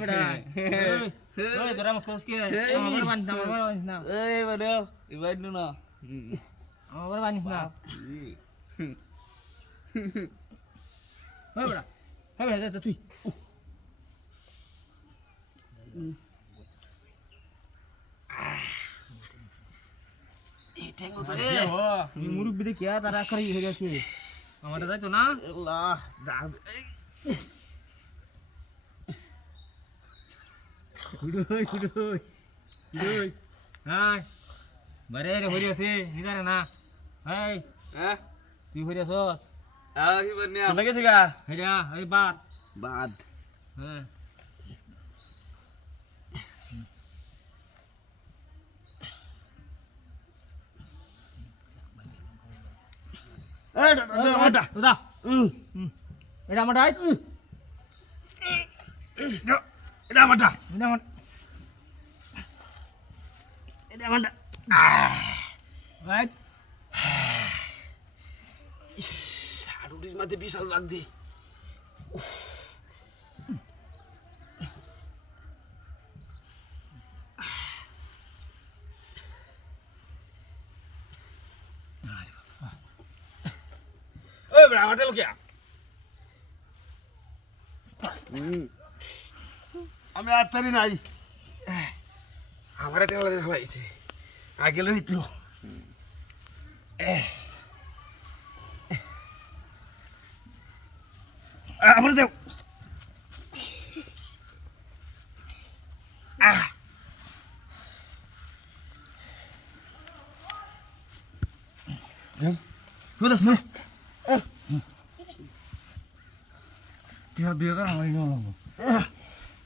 বেটা ওই তোরা মত কস কি আমার বান না এই বলে ইবাই না আমার বানিস না ওই বেটা হ্যাঁ বেটা যা তুই এই ঠেঙ্গো তো রে মুরব্বি দেখি তারা করি হয়ে গেছে আমাদের যাইতো না আল্লাহ যা হাই বারে রে হরি আছে নিদারে না হাই হ্যাঁ তুই হরি আছ আহি বন্যা চলে গেছে গা হেডা এই বাদ বাদ হ্যাঁ এই দাদা দাদা এটা আমারটা এটা আমারটা এটা আমারটা রাইট ইস হাড়ুটির মধ্যে বিশাল লাগছে ওই বড় আমারটা লোকিয়া আমি আর তারি নাই আমার টেলা দিয়ে ফেলাইছে আগে লই তো আমার দেও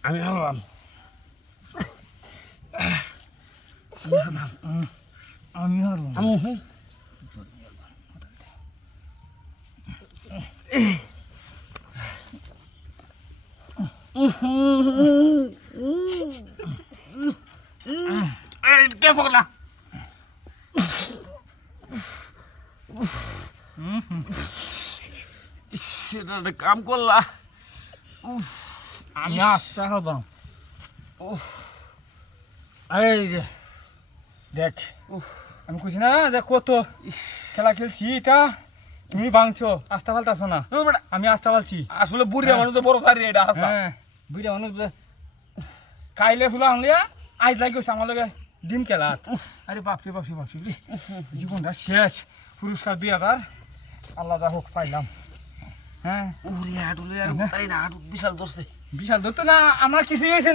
আমি হারলাম আমি হারলাম কে ফোকলা সেটা একটা কাম করলা আমি আস্তে হবাম এই যে দেখ আমি কইছি না যে কত খেলা খেলছি এটা তুমি ভাঙছো আস্তা ফালতাছো না আমি আস্তা ফালছি আসলে বুড়িয়া মানুষ তো বড় সারি এটা হাসা হ্যাঁ বুঝা মানুষ কাইলে ফুলা আনলিয়া আজ লাগিয়েছে আমার লগে ডিম খেলা আরে বাপরে বাপরে বাপরে জীবনটা শেষ পুরস্কার 2000 আল্লাহ যা হোক পাইলাম হ্যাঁ উড়িয়া হাঁটুলে আর তাই না হাঁটু বিশাল দোষে বিশাল ধরতো না আমার কিছুই হয়েছে